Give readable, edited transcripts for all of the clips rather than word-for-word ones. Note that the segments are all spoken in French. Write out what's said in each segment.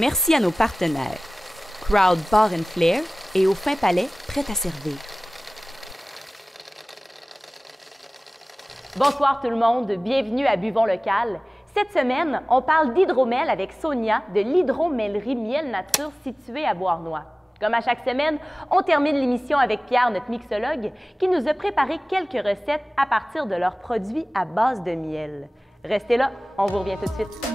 Merci à nos partenaires, Crowd Bar & Flair et Au Fin Palais, prêt à servir. Bonsoir tout le monde, bienvenue à Buvons Local. Cette semaine, on parle d'hydromel avec Sonia de l'hydromellerie Miel Nature située à Beauharnois. Comme à chaque semaine, on termine l'émission avec Pierre, notre mixologue, qui nous a préparé quelques recettes à partir de leurs produits à base de miel. Restez là, on vous revient tout de suite.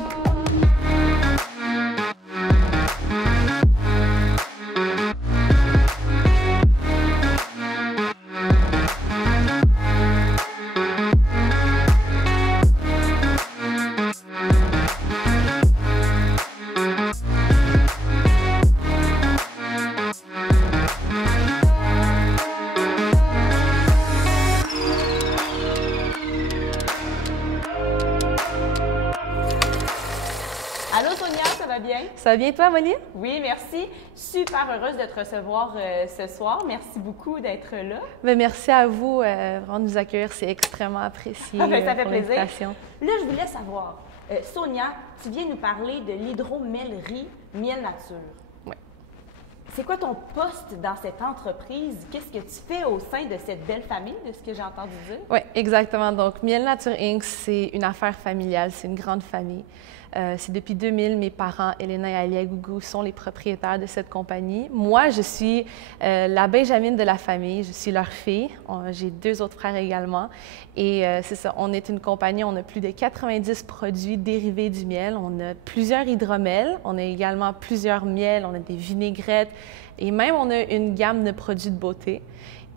Allô Sonia, ça va bien? Ça va bien toi, Molly? Oui, merci. Super heureuse de te recevoir ce soir. Merci beaucoup d'être là. Bien, merci à vous vraiment de nous accueillir. C'est extrêmement apprécié. Ça fait pour plaisir. l'invitation. Là, je voulais savoir, Sonia, tu viens nous parler de l'hydromellerie Miel Nature. Oui. C'est quoi ton poste dans cette entreprise? Qu'est-ce que tu fais au sein de cette belle famille, de ce que j'ai entendu dire? Oui, exactement. Donc, Miel Nature Inc., c'est une affaire familiale, c'est une grande famille. C'est depuis 2000, mes parents, Elena et Alia Gougou, sont les propriétaires de cette compagnie. Moi, je suis la Benjamine de la famille, je suis leur fille. J'ai 2 autres frères également. Et c'est ça, on est une compagnie, on a plus de 90 produits dérivés du miel. On a plusieurs hydromels, on a également plusieurs miels, on a des vinaigrettes et même on a une gamme de produits de beauté.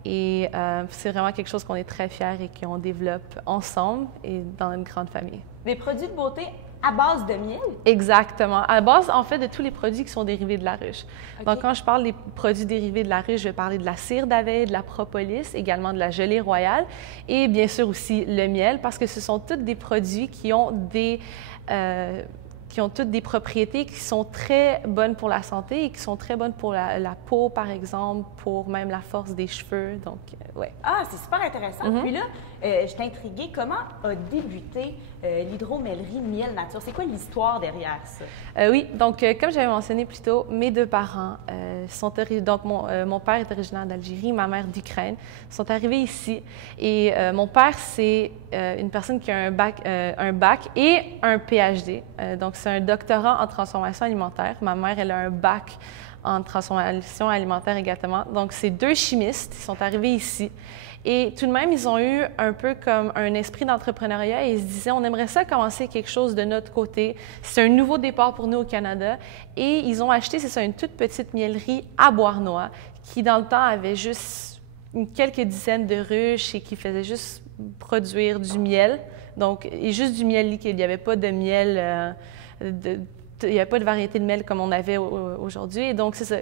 Et c'est vraiment quelque chose qu'on est très fiers et qu'on développe ensemble et dans une grande famille. Des produits de beauté à base de miel? Exactement. À la base, en fait, de tous les produits qui sont dérivés de la ruche. Okay. Donc, quand je parle des produits dérivés de la ruche, je vais parler de la cire d'abeille, de la propolis, également de la gelée royale et bien sûr aussi le miel parce que ce sont tous des produits qui ont toutes des propriétés qui sont très bonnes pour la santé et qui sont très bonnes pour la peau, par exemple, pour même la force des cheveux. Donc, ouais. Ah, c'est super intéressant. Puis là, je t'ai intriguée. Comment a débuté l'hydromellerie Miel Nature? C'est quoi l'histoire derrière ça? Oui, donc comme j'avais mentionné plus tôt, mes 2 parents donc mon père est originaire d'Algérie, ma mère d'Ukraine, sont arrivés ici. Et mon père, c'est une personne qui a un bac et un PhD. Donc, c'est un doctorat en transformation alimentaire. Ma mère, elle a un bac en transformation alimentaire également. Donc, c'est 2 chimistes qui sont arrivés ici. Et tout de même, ils ont eu un peu comme un esprit d'entrepreneuriat et ils se disaient, on aimerait ça commencer quelque chose de notre côté. C'est un nouveau départ pour nous au Canada. Et ils ont acheté, c'est ça, une toute petite miellerie à Beauharnois qui, dans le temps, avait juste quelques dizaines de ruches et qui faisait juste produire du miel. Donc, et juste du miel liquide. Il n'y avait pas de miel, il n'y avait pas de variété de miel comme on avait aujourd'hui. Et donc, c'est ça.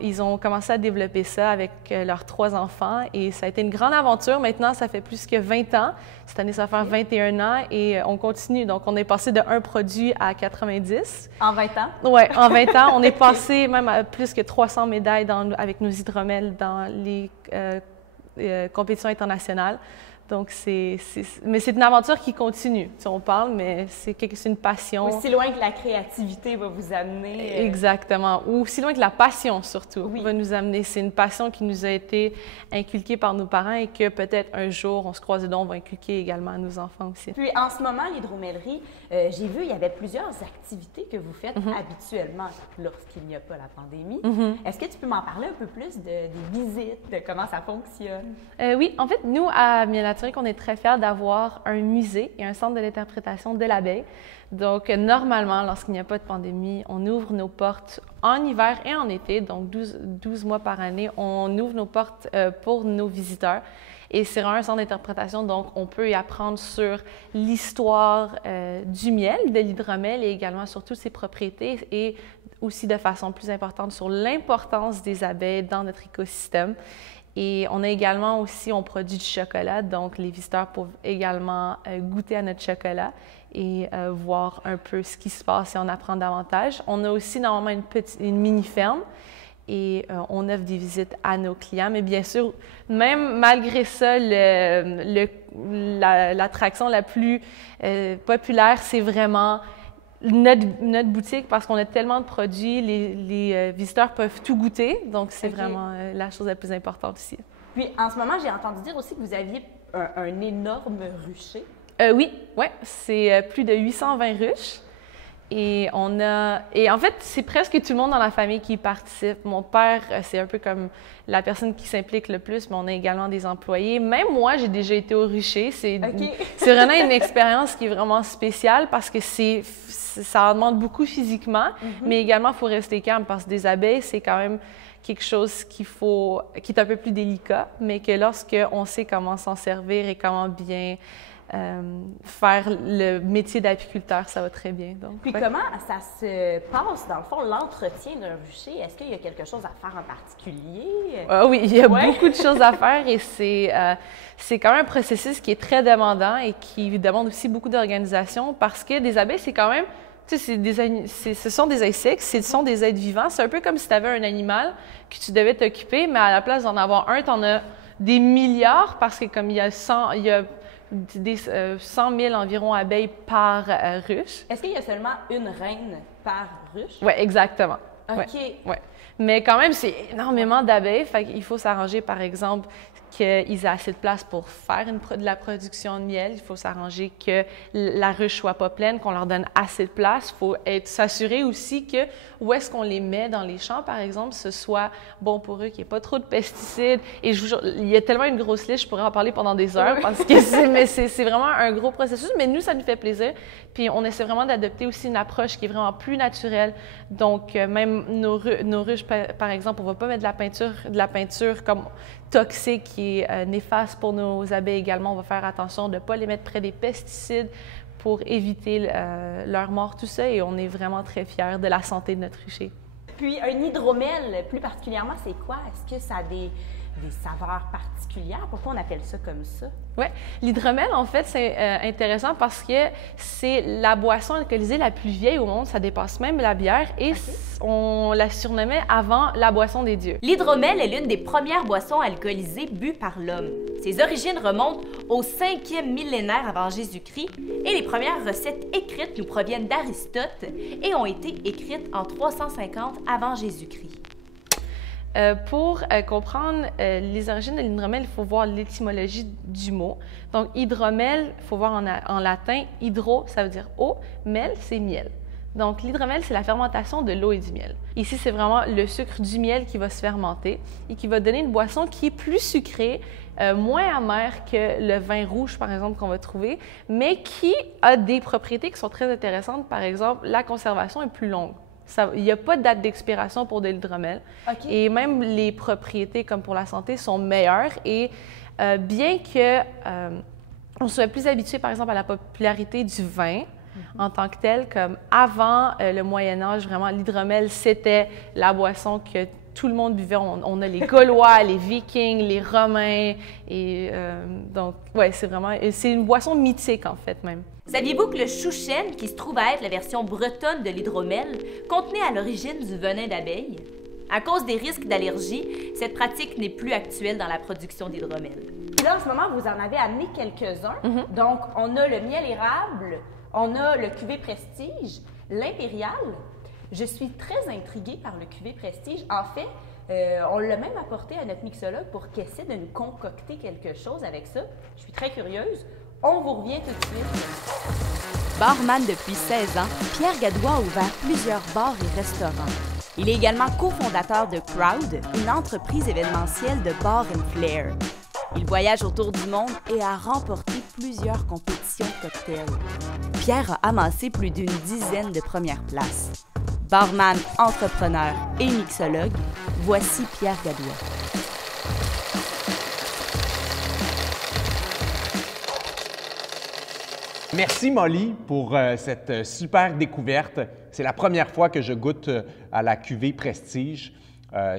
Ils ont commencé à développer ça avec leurs 3 enfants et ça a été une grande aventure. Maintenant, ça fait plus que 20 ans. Cette année, ça va faire 21 ans et on continue. Donc, on est passé de 1 produit à 90. En 20 ans? Oui, en 20 ans. On est passé même à plus que 300 médailles avec nos hydromels dans les compétitions internationales. Donc, mais c'est une aventure qui continue. Si on parle, mais c'est une passion. Aussi loin que la créativité va vous amener. Exactement. Ou aussi loin que la passion, surtout, oui. va nous amener. C'est une passion qui nous a été inculquée par nos parents et que peut-être un jour, on se croise les doigts, on va inculquer également à nos enfants aussi. Puis, en ce moment, l'hydromellerie, j'ai vu, il y avait plusieurs activités que vous faites habituellement lorsqu'il n'y a pas la pandémie. Est-ce que tu peux m'en parler un peu plus des visites, de comment ça fonctionne? Oui, en fait, nous, à Miel Nature, on est très fiers d'avoir un musée et un centre de l'interprétation de l'abeille. Donc, normalement, lorsqu'il n'y a pas de pandémie, on ouvre nos portes en hiver et en été, donc 12 mois par année, on ouvre nos portes pour nos visiteurs. Et c'est vraiment un centre d'interprétation, donc on peut y apprendre sur l'histoire du miel, de l'hydromel et également sur toutes ses propriétés et aussi de façon plus importante sur l'importance des abeilles dans notre écosystème. Et on a également aussi, on produit du chocolat, donc les visiteurs peuvent également goûter à notre chocolat et voir un peu ce qui se passe et en apprendre davantage. On a aussi normalement une mini-ferme et on offre des visites à nos clients. Mais bien sûr, même malgré ça, l'attraction la plus populaire, c'est vraiment notre boutique, parce qu'on a tellement de produits, les visiteurs peuvent tout goûter. Donc, c'est vraiment la chose la plus importante ici. Puis, en ce moment, j'ai entendu dire aussi que vous aviez un énorme rucher. Oui, c'est plus de 820 ruches. Et en fait, c'est presque tout le monde dans la famille qui participe. Mon père, c'est un peu comme la personne qui s'implique le plus, mais on a également des employés. Même moi, j'ai déjà été au rucher. C'est vraiment une expérience qui est vraiment spéciale parce que ça en demande beaucoup physiquement, mais également, il faut rester calme parce que des abeilles, c'est quand même quelque chose qui est un peu plus délicat, mais que lorsqu'on sait comment s'en servir et comment bien faire le métier d'apiculteur, ça va très bien. Donc, puis comment ça se passe, dans le fond, l'entretien d'un rucher? Est-ce qu'il y a quelque chose à faire en particulier? Oui, il y a beaucoup de choses à faire et c'est quand même un processus qui est très demandant et qui demande aussi beaucoup d'organisation parce que des abeilles, c'est quand même, tu sais, ce sont des insectes, ce sont des êtres vivants. C'est un peu comme si tu avais un animal que tu devais t'occuper, mais à la place d'en avoir un, tu en as des milliards parce que comme il y a 100 000 environ abeilles par ruche. Est-ce qu'il y a seulement une reine par ruche? Oui, exactement. OK. Ouais. Mais quand même, c'est énormément d'abeilles. Fait qu'il faut s'arranger, par exemple, qu'ils aient assez de place pour faire de la production de miel. Il faut s'arranger que la ruche soit pas pleine, qu'on leur donne assez de place. Il faut s'assurer aussi que où est-ce qu'on les met dans les champs, par exemple, ce soit bon pour eux, qu'il n'y ait pas trop de pesticides. Et je vous jure, il y a tellement une grosse liste, je pourrais en parler pendant des heures parce que c'est vraiment un gros processus. Mais nous, ça nous fait plaisir. Puis on essaie vraiment d'adopter aussi une approche qui est vraiment plus naturelle. Donc, même nos ruches, par exemple, on ne va pas mettre de la peinture comme toxique qui est néfaste pour nos abeilles également. On va faire attention de ne pas les mettre près des pesticides pour éviter leur mort, tout ça. Et on est vraiment très fiers de la santé de notre rucher. Puis un hydromel, plus particulièrement, c'est quoi? Est-ce que ça a des saveurs particulières? Pourquoi on appelle ça comme ça? Oui, l'hydromel, en fait, c'est intéressant parce que c'est la boisson alcoolisée la plus vieille au monde. Ça dépasse même la bière et on la surnommait avant la boisson des dieux. L'hydromel est l'une des premières boissons alcoolisées bues par l'homme. Ses origines remontent au 5e millénaire avant Jésus-Christ et les premières recettes écrites nous proviennent d'Aristote et ont été écrites en 350 avant Jésus-Christ. Pour comprendre les origines de l'hydromel, il faut voir l'étymologie du mot. Donc, hydromel, il faut voir en latin, hydro, ça veut dire eau, mel, c'est miel. Donc, l'hydromel, c'est la fermentation de l'eau et du miel. Ici, c'est vraiment le sucre du miel qui va se fermenter et qui va donner une boisson qui est plus sucrée, moins amère que le vin rouge, par exemple, qu'on va trouver, mais qui a des propriétés qui sont très intéressantes. Par exemple, la conservation est plus longue. Il n'y a pas de date d'expiration pour de l'hydromel. Et même les propriétés, comme pour la santé, sont meilleures. Et bien que on soit plus habitué, par exemple, à la popularité du vin en tant que tel, comme avant le Moyen Âge, vraiment, l'hydromel, c'était la boisson que tout le monde buvait. On a les Gaulois, les Vikings, les Romains. Et donc, ouais, c'est une boisson mythique, en fait, même. Saviez-vous que le chouchen, qui se trouve à être la version bretonne de l'hydromel, contenait à l'origine du venin d'abeille? À cause des risques d'allergie, cette pratique n'est plus actuelle dans la production d'hydromel. Puis là, en ce moment, vous en avez amené quelques-uns. Donc, on a le miel érable, on a le cuvée Prestige, l'impérial. Je suis très intriguée par le cuvée Prestige. En fait, on l'a même apporté à notre mixologue pour qu'il essaie de nous concocter quelque chose avec ça. Je suis très curieuse. On vous revient tout de suite. Barman depuis 16 ans, Pierre Gadouin a ouvert plusieurs bars et restaurants. Il est également cofondateur de Crowd, une entreprise événementielle de bar and flair. Il voyage autour du monde et a remporté plusieurs compétitions de cocktails. Pierre a amassé plus d'une dizaine de premières places. Barman, entrepreneur et mixologue, voici Pierre Gadouin. Merci Molly pour cette super découverte. C'est la première fois que je goûte à la cuvée Prestige.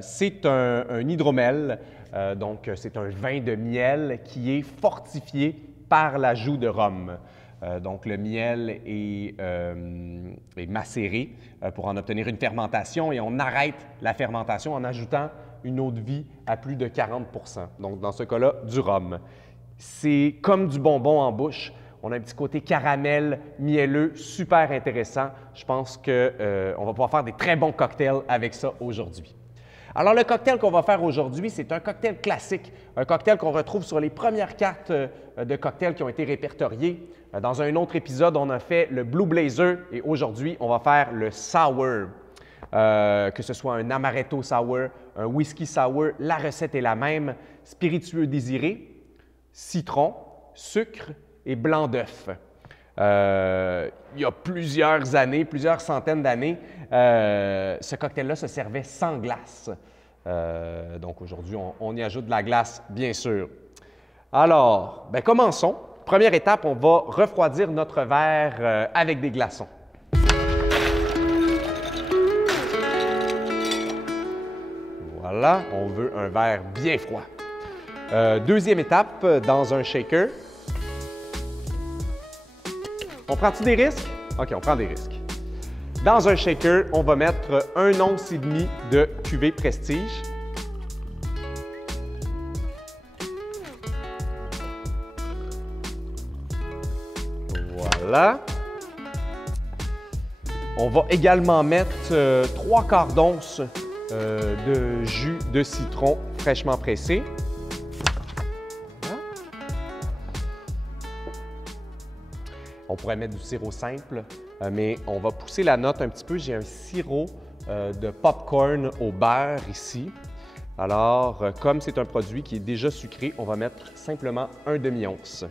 C'est un hydromel, donc c'est un vin de miel qui est fortifié par l'ajout de rhum. Donc le miel est macéré pour en obtenir une fermentation et on arrête la fermentation en ajoutant une eau de vie à plus de 40 %. Donc dans ce cas-là, du rhum. C'est comme du bonbon en bouche. On a un petit côté caramel, mielleux, super intéressant. Je pense qu'on va pouvoir faire des très bons cocktails avec ça aujourd'hui. Alors, le cocktail qu'on va faire aujourd'hui, c'est un cocktail classique, un cocktail qu'on retrouve sur les premières cartes de cocktails qui ont été répertoriées. Dans un autre épisode, on a fait le Blue Blazer et aujourd'hui, on va faire le Sour. Que ce soit un Amaretto Sour, un Whisky Sour, la recette est la même. Spiritueux désiré, citron, sucre et blanc d'œuf. Il y a plusieurs années, plusieurs centaines d'années, ce cocktail-là se servait sans glace. Donc aujourd'hui, on y ajoute de la glace, bien sûr. Alors, commençons. Première étape, on va refroidir notre verre avec des glaçons. Voilà, on veut un verre bien froid. Deuxième étape, dans un shaker. On prend-tu des risques? OK, on prend des risques. Dans un shaker, on va mettre 1 once et demi de cuvée Prestige. Voilà. On va également mettre 3/4 d'once de jus de citron fraîchement pressé. Voilà. On pourrait mettre du sirop simple, mais on va pousser la note un petit peu. J'ai un sirop de popcorn au beurre ici. Alors, comme c'est un produit qui est déjà sucré, on va mettre simplement 1 demi-once.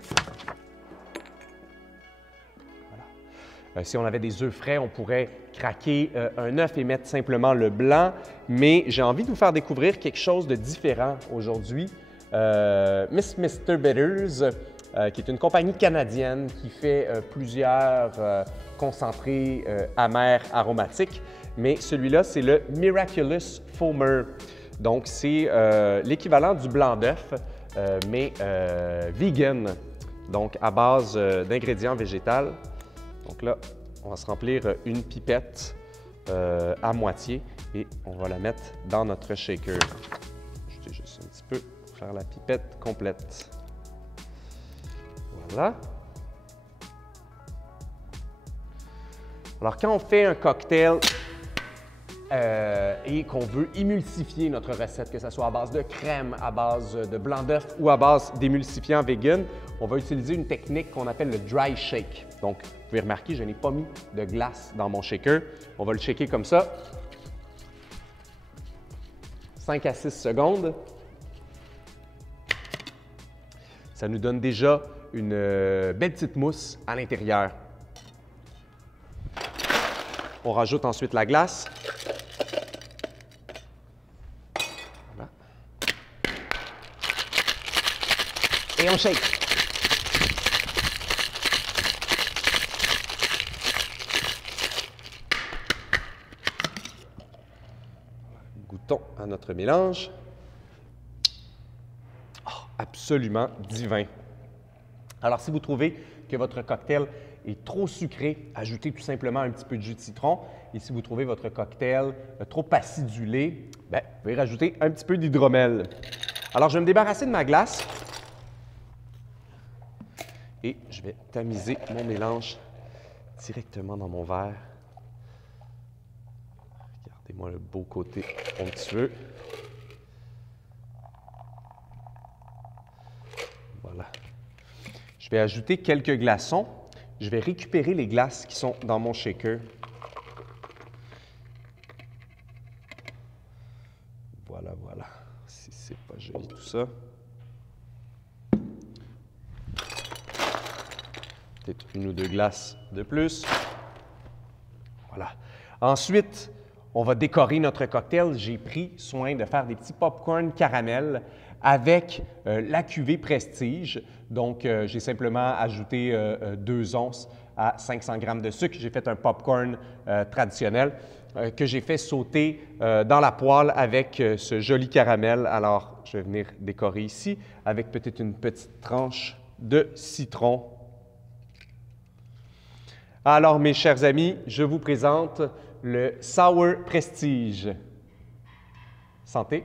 Si on avait des œufs frais, on pourrait craquer un œuf et mettre simplement le blanc, mais j'ai envie de vous faire découvrir quelque chose de différent aujourd'hui. Mr. Bitters, qui est une compagnie canadienne qui fait plusieurs concentrés amers aromatiques, mais celui-là, c'est le Miraculous Foamer. Donc, c'est l'équivalent du blanc d'œuf, mais vegan, donc à base d'ingrédients végétaux. Donc là, on va se remplir une pipette à moitié et on va la mettre dans notre shaker. Je vais juste un petit peu pour faire la pipette complète. Voilà. Alors, quand on fait un cocktail et qu'on veut émulsifier notre recette, que ce soit à base de crème, à base de blanc d'œuf ou à base d'émulsifiant vegan, on va utiliser une technique qu'on appelle le dry shake. Donc, vous pouvez remarquer, je n'ai pas mis de glace dans mon shaker. On va le shaker comme ça. 5 à 6 secondes. Ça nous donne déjà une belle petite mousse à l'intérieur. On rajoute ensuite la glace. Voilà. Et on shake. Goûtons à notre mélange. Oh, absolument divin. Alors, si vous trouvez que votre cocktail est trop sucré, ajoutez tout simplement un petit peu de jus de citron. Et si vous trouvez votre cocktail trop acidulé, vous pouvez rajouter un petit peu d'hydromel. Alors, je vais me débarrasser de ma glace et je vais tamiser mon mélange directement dans mon verre. Regardez-moi le beau côté onctueux. Voilà. Je vais ajouter quelques glaçons. Je vais récupérer les glaces qui sont dans mon shaker. Voilà, voilà. Si c'est pas joli tout ça. Peut-être 1 ou 2 glaces de plus. Voilà. Ensuite, on va décorer notre cocktail. J'ai pris soin de faire des petits popcorn caramel avec la cuvée Prestige. Donc, j'ai simplement ajouté 2 onces à 500 g de sucre. J'ai fait un popcorn traditionnel que j'ai fait sauter dans la poêle avec ce joli caramel. Alors, je vais venir décorer ici avec peut-être une petite tranche de citron. Alors, mes chers amis, je vous présente le Sour Prestige. Santé!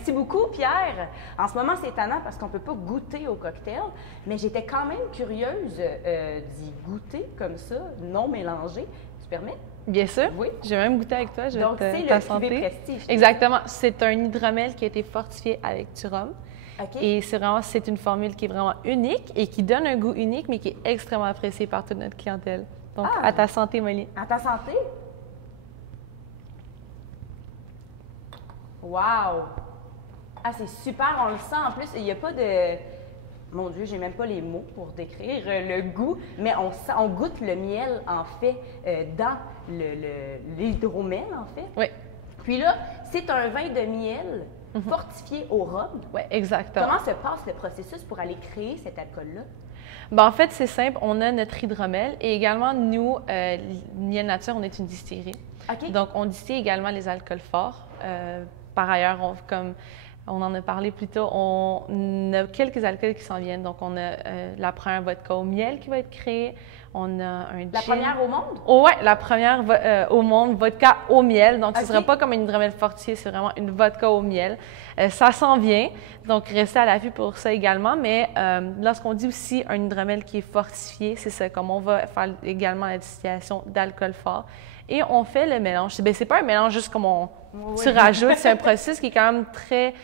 Merci beaucoup, Pierre. En ce moment, c'est étonnant parce qu'on ne peut pas goûter au cocktail, mais j'étais quand même curieuse d'y goûter comme ça, non mélangé. Tu permets? Bien sûr. Oui. Je vais même goûter avec toi. Donc, c'est le cuvée Prestige. Exactement. C'est un hydromel qui a été fortifié avec du rhum. OK. Et c'est une formule qui est vraiment unique et qui donne un goût unique, mais qui est extrêmement appréciée par toute notre clientèle. Donc, à ta santé, Molly. À ta santé? Wow! Ah, c'est super, on le sent. En plus, il n'y a pas de... Mon Dieu, j'ai même pas les mots pour décrire le goût, mais on goûte le miel, en fait, dans l'hydromel, en fait. Oui. Puis là, c'est un vin de miel fortifié au rhum. Oui, exactement. Comment se passe le processus pour aller créer cet alcool-là? Ben, en fait, c'est simple. On a notre hydromel et également, nous, Miel Nature, on est une distillerie. OK. Donc, on distille également les alcools forts. Par ailleurs, comme on en a parlé plus tôt, on a quelques alcools qui s'en viennent. Donc, on a la première vodka au miel qui va être créée. On a un gin. La première au monde? Oh, oui, la première au monde, vodka au miel. Donc, ce ne OK. sera pas comme une hydromel fortier, c'est vraiment une vodka au miel. Ça s'en vient, donc restez à l'affût pour ça également. Mais lorsqu'on dit aussi un hydromel qui est fortifié, c'est ça, comme on va faire également la distillation d'alcool fort. Et on fait le mélange. Bien, c'est pas un mélange juste comme tu rajoutes, c'est un processus qui est quand même très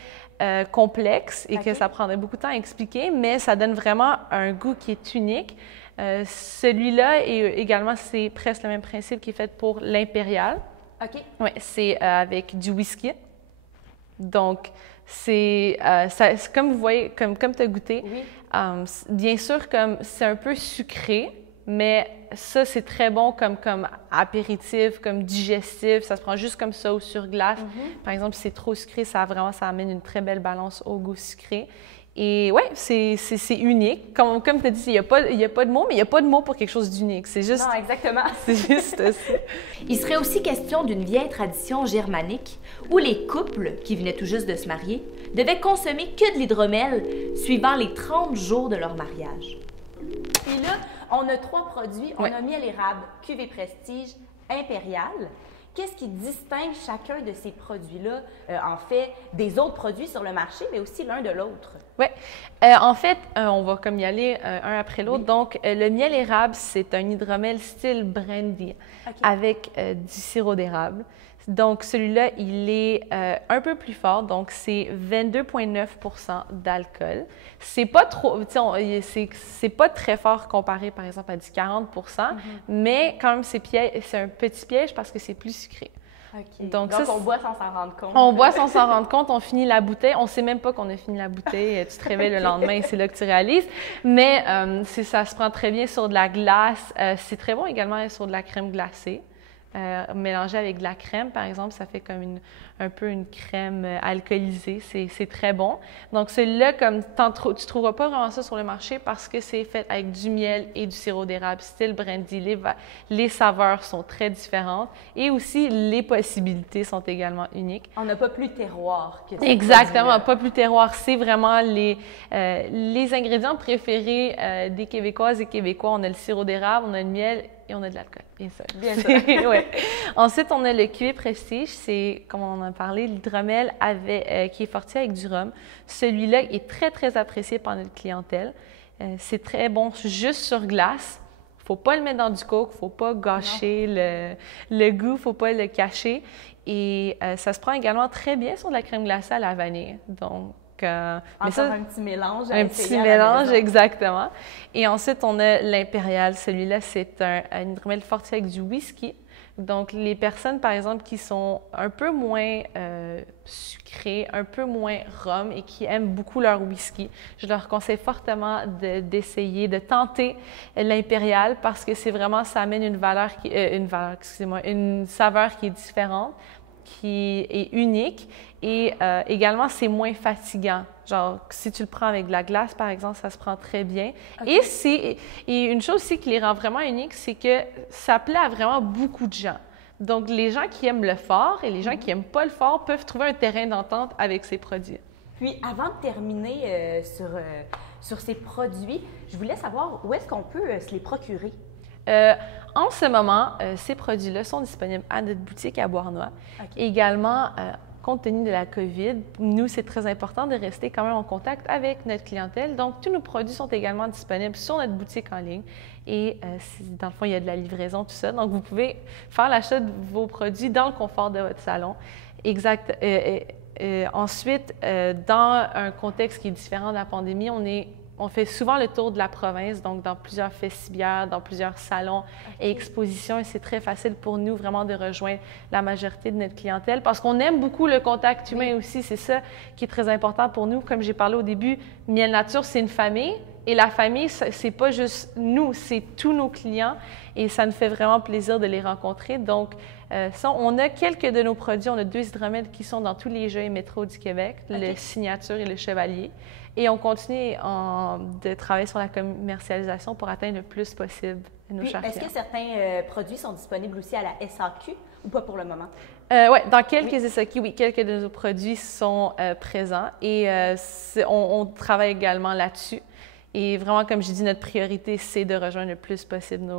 complexe et que ça prendrait beaucoup de temps à expliquer, mais ça donne vraiment un goût qui est unique. Celui-là, et également, c'est presque le même principe qui est fait pour l'impérial. OK. Oui, c'est avec du whisky. Donc, c'est comme vous voyez, comme tu as goûté, Oui. bien sûr, comme c'est un peu sucré, mais ça, c'est très bon comme apéritif, comme digestif. Ça se prend juste comme ça ou sur glace. Par exemple, si c'est trop sucré, ça amène une très belle balance au goût sucré. Et oui, c'est unique. Comme tu as dit, il n'y a pas de mots, mais il n'y a pas de mots pour quelque chose d'unique. C'est juste... Non, exactement. C'est juste ça. Il serait aussi question d'une vieille tradition germanique où les couples, qui venaient tout juste de se marier, devaient consommer que de l'hydromel suivant les 30 jours de leur mariage. Puis là, on a 3 produits. On Ouais. a miel érable, cuvée Prestige, impérial. Qu'est-ce qui distingue chacun de ces produits-là, en fait, des autres produits sur le marché, mais aussi l'un de l'autre? Oui. En fait, on va comme y aller un après l'autre. Oui. Donc, le miel érable, c'est un hydromel style brandy avec du sirop d'érable. Donc, celui-là, il est un peu plus fort. Donc, c'est 22,9 % d'alcool. C'est pas trop, c'est pas très fort comparé, par exemple, à du 40 %, mais quand même, c'est un petit piège parce que c'est plus sucré. OK. Donc, on boit sans s'en rendre compte. On boit sans s'en rendre compte, on finit la bouteille. On ne sait même pas qu'on a fini la bouteille. Tu te réveilles le lendemain et c'est là que tu réalises. Mais ça se prend très bien sur de la glace. C'est très bon également sur de la crème glacée. Mélangé avec de la crème, par exemple, ça fait comme un peu une crème alcoolisée. C'est très bon. Donc, celui-là, comme tu ne trouveras pas vraiment ça sur le marché parce que c'est fait avec du miel et du sirop d'érable, style brandy. Les saveurs sont très différentes et aussi les possibilités sont également uniques. On n'a pas plus terroir que ça. Exactement, pas plus terroir. C'est vraiment les ingrédients préférés des Québécoises et Québécois. On a le sirop d'érable, on a le miel et on a de l'alcool, bien sûr. Bien sûr. Ouais. Ensuite, on a le cuvée Prestige. C'est, comme on en a parlé, l'hydromel qui est fortifié avec du rhum. Celui-là est très, très apprécié par notre clientèle. C'est très bon juste sur glace. Il ne faut pas le mettre dans du coke, il ne faut pas gâcher le goût, il ne faut pas le cacher. Et ça se prend également très bien sur de la crème glacée à la vanille. Donc, un petit mélange. Un petit mélange, exactement. Et ensuite, on a l'impérial. Celui-là, c'est un hydromel fortifié avec du whisky. Donc, les personnes, par exemple, qui sont un peu moins sucrées, un peu moins rhum et qui aiment beaucoup leur whisky, je leur conseille fortement d'essayer, de tenter l'impérial parce que c'est vraiment, ça amène une saveur qui est différente, qui est unique et également, c'est moins fatigant. Genre, si tu le prends avec de la glace, par exemple, ça se prend très bien. Okay. Et une chose aussi qui les rend vraiment uniques, c'est que ça plaît à vraiment beaucoup de gens. Donc, les gens qui aiment le fort et les gens qui n'aiment pas le fort peuvent trouver un terrain d'entente avec ces produits. Puis, avant de terminer sur ces produits, je voulais savoir où est-ce qu'on peut se les procurer? En ce moment, ces produits-là sont disponibles à notre boutique à Beauharnois. Okay. Également, compte tenu de la COVID, nous, c'est très important de rester quand même en contact avec notre clientèle. Donc, tous nos produits sont également disponibles sur notre boutique en ligne. Et dans le fond, il y a de la livraison, tout ça. Donc, vous pouvez faire l'achat de vos produits dans le confort de votre salon. Exact. Ensuite, dans un contexte qui est différent de la pandémie, on fait souvent le tour de la province, donc dans plusieurs festivières, dans plusieurs salons et expositions. Et c'est très facile pour nous vraiment de rejoindre la majorité de notre clientèle parce qu'on aime beaucoup le contact humain aussi. C'est ça qui est très important pour nous. Comme j'ai parlé au début, Miel Nature, c'est une famille. Et la famille, c'est pas juste nous, c'est tous nos clients. Et ça nous fait vraiment plaisir de les rencontrer. Donc, on a quelques de nos produits. On a 2 hydromels qui sont dans tous les jeux et métros du Québec, le Signature et le Chevalier. Et on continue de travailler sur la commercialisation pour atteindre le plus possible nos chers clients. Est-ce que certains produits sont disponibles aussi à la SAQ ou pas pour le moment? Oui, dans quelques SAQ, oui, quelques de nos produits sont présents et on travaille également là-dessus. Et vraiment, comme je dis, notre priorité, c'est de rejoindre le plus possible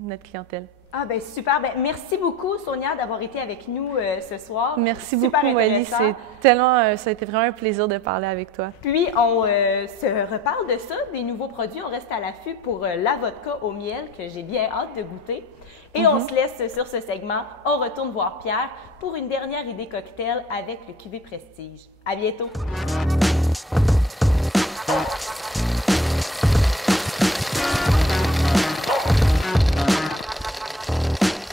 notre clientèle. Ah, bien super. Ben, merci beaucoup, Sonia, d'avoir été avec nous ce soir. Merci beaucoup, Molly. Ça a été vraiment un plaisir de parler avec toi. Puis, on se reparle de ça, des nouveaux produits. On reste à l'affût pour la vodka au miel, que j'ai bien hâte de goûter. Et on se laisse sur ce segment. On retourne voir Pierre pour une dernière idée cocktail avec le cuvée Prestige. À bientôt.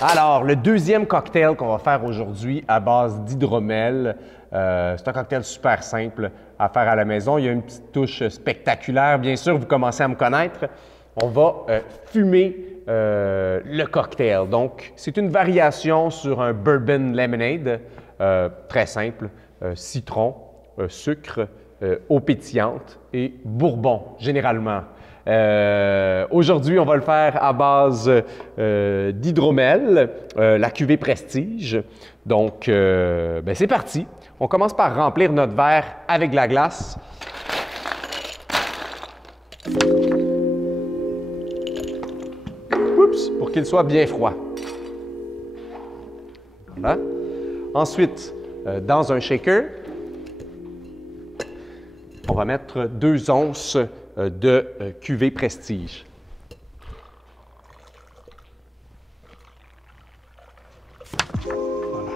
Alors, le deuxième cocktail qu'on va faire aujourd'hui à base d'hydromel, c'est un cocktail super simple à faire à la maison. Il y a une petite touche spectaculaire. Bien sûr, vous commencez à me connaître. On va fumer le cocktail. Donc, c'est une variation sur un bourbon lemonade, très simple, citron, sucre, eau pétillante et bourbon, généralement. Aujourd'hui, on va le faire à base d'hydromel, la cuvée Prestige. Donc, c'est parti. On commence par remplir notre verre avec de la glace. Oups, pour qu'il soit bien froid. Voilà. Ensuite, dans un shaker, on va mettre 2 onces de cuvée Prestige. Voilà.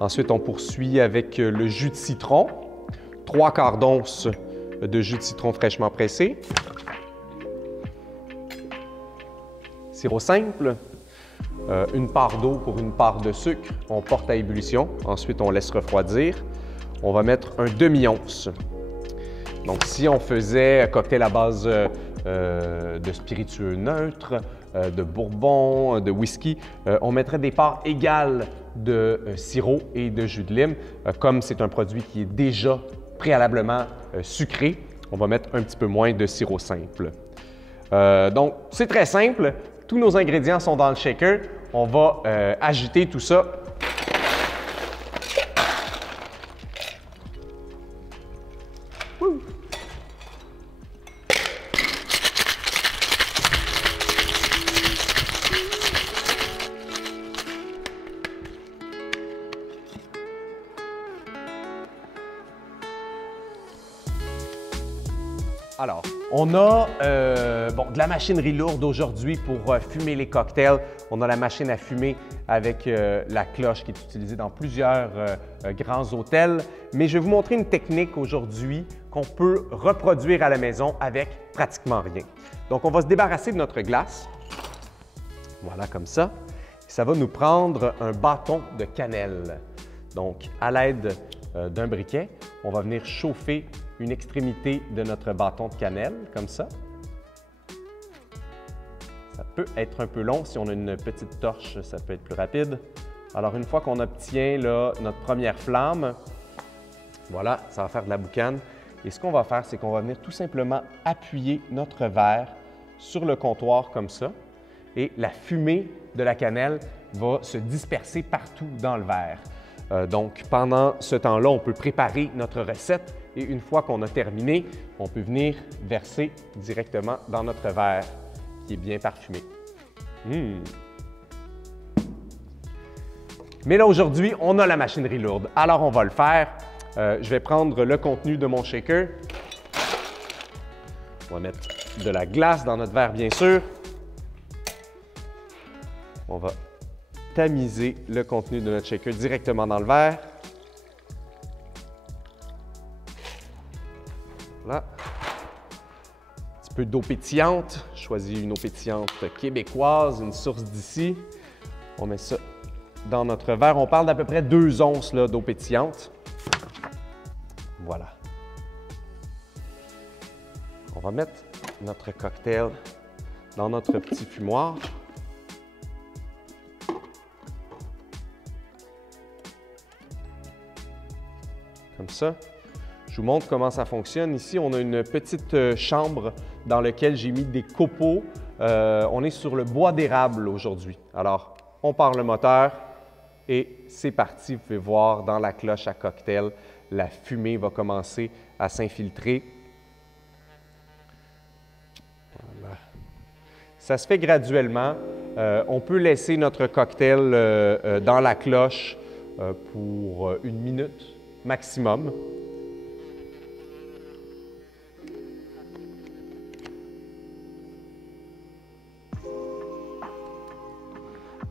Ensuite, on poursuit avec le jus de citron, 3/4 d'once de jus de citron fraîchement pressé. Sirop simple, 1 part d'eau pour 1 part de sucre. On porte à ébullition. Ensuite, on laisse refroidir. On va mettre un demi-once. Donc, si on faisait un cocktail à base de spiritueux neutres, de bourbon, de whisky, on mettrait des parts égales de sirop et de jus de lime. Comme c'est un produit qui est déjà préalablement sucré, on va mettre un petit peu moins de sirop simple. Donc, c'est très simple. Tous nos ingrédients sont dans le shaker. On va agiter tout ça. Alors, on a de la machinerie lourde aujourd'hui pour fumer les cocktails. On a la machine à fumer avec la cloche qui est utilisée dans plusieurs grands hôtels. Mais je vais vous montrer une technique aujourd'hui qu'on peut reproduire à la maison avec pratiquement rien. Donc, on va se débarrasser de notre glace. Voilà, comme ça. Ça va nous prendre un bâton de cannelle. Donc, à l'aide d'un briquet, on va venir chauffer une extrémité de notre bâton de cannelle, comme ça. Ça peut être un peu long. Si on a une petite torche, ça peut être plus rapide. Alors, une fois qu'on obtient là, notre première flamme, voilà, ça va faire de la boucane. Et ce qu'on va faire, c'est qu'on va venir tout simplement appuyer notre verre sur le comptoir comme ça. Et la fumée de la cannelle va se disperser partout dans le verre. Donc, pendant ce temps-là, on peut préparer notre recette et une fois qu'on a terminé, on peut venir verser directement dans notre verre qui est bien parfumé. Mais là, aujourd'hui, on a la machinerie lourde, alors on va le faire. Je vais prendre le contenu de mon shaker. On va mettre de la glace dans notre verre, bien sûr. On va tamiser le contenu de notre shaker directement dans le verre. Voilà. Un petit peu d'eau pétillante. Je choisis une eau pétillante québécoise, une source d'ici. On met ça dans notre verre. On parle d'à peu près 2 onces d'eau pétillante. Voilà. On va mettre notre cocktail dans notre petit fumoir. Comme ça. Je vous montre comment ça fonctionne. Ici, on a une petite chambre dans laquelle j'ai mis des copeaux. On est sur le bois d'érable aujourd'hui. Alors, on part le moteur et c'est parti. Vous pouvez voir dans la cloche à cocktail, la fumée va commencer à s'infiltrer. Voilà. Ça se fait graduellement. On peut laisser notre cocktail dans la cloche pour 1 minute maximum.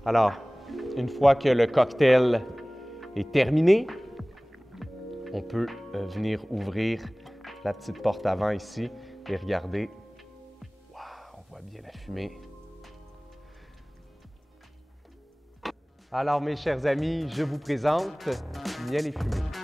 Alors, une fois que le cocktail est terminé, on peut venir ouvrir la petite porte avant ici et regarder. Wow, on voit bien la fumée. Alors, mes chers amis, je vous présente Miel et Fumée.